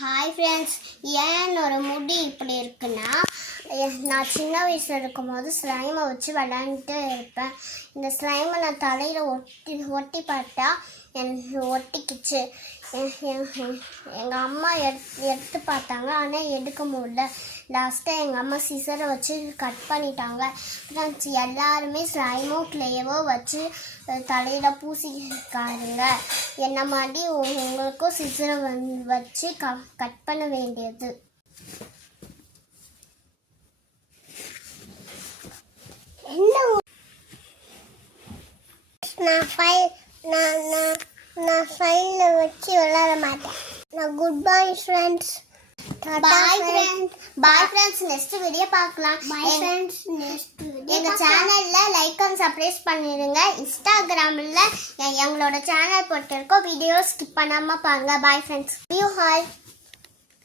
Hi friends, ஏன் என்னோட முடி இப்படி இருக்குன்னா, நான் சின்ன வயசில் இருக்கும்போது ஸ்லைமை வச்சு விளையாண்டுட்டு இருப்பேன். இந்த ஸ்லைமை நான் தலையில் ஒட்டி பார்த்தா ஒட்டிக்கிச்சு. எங்கள் அம்மா எடுத்து பார்த்தாங்க, ஆனால் எடுக்க முடியல. லாஸ்ட்டாக எங்கள் அம்மா சிசரை வச்சு கட் பண்ணிட்டாங்க. ஃப்ரெண்ட்ஸ், எல்லாருமே ஸ்லைமோ கிளேவோ வச்சு தலையில் பூசிக்காருங்க. என்ன மாதிரி உங்களுக்கும் சிசரை வச்சு கட் பண்ண வேண்டியது. நான் ஃபைலில் வச்சு விளையாட மாட்டேன். நான் good bye friends. Bye friends, next video பார்க்கலாம். எங்க சேனல்ல லைக் அண்ட் சப்ஸ்கிரைப் பண்ணிடுங்க. இன்ஸ்டாகிராம்ல எங்களோட சேனல் போட்டிருக்கோம், வீடியோ ஸ்கிப் பண்ணாம பாருங்க. Bye friends, you hi.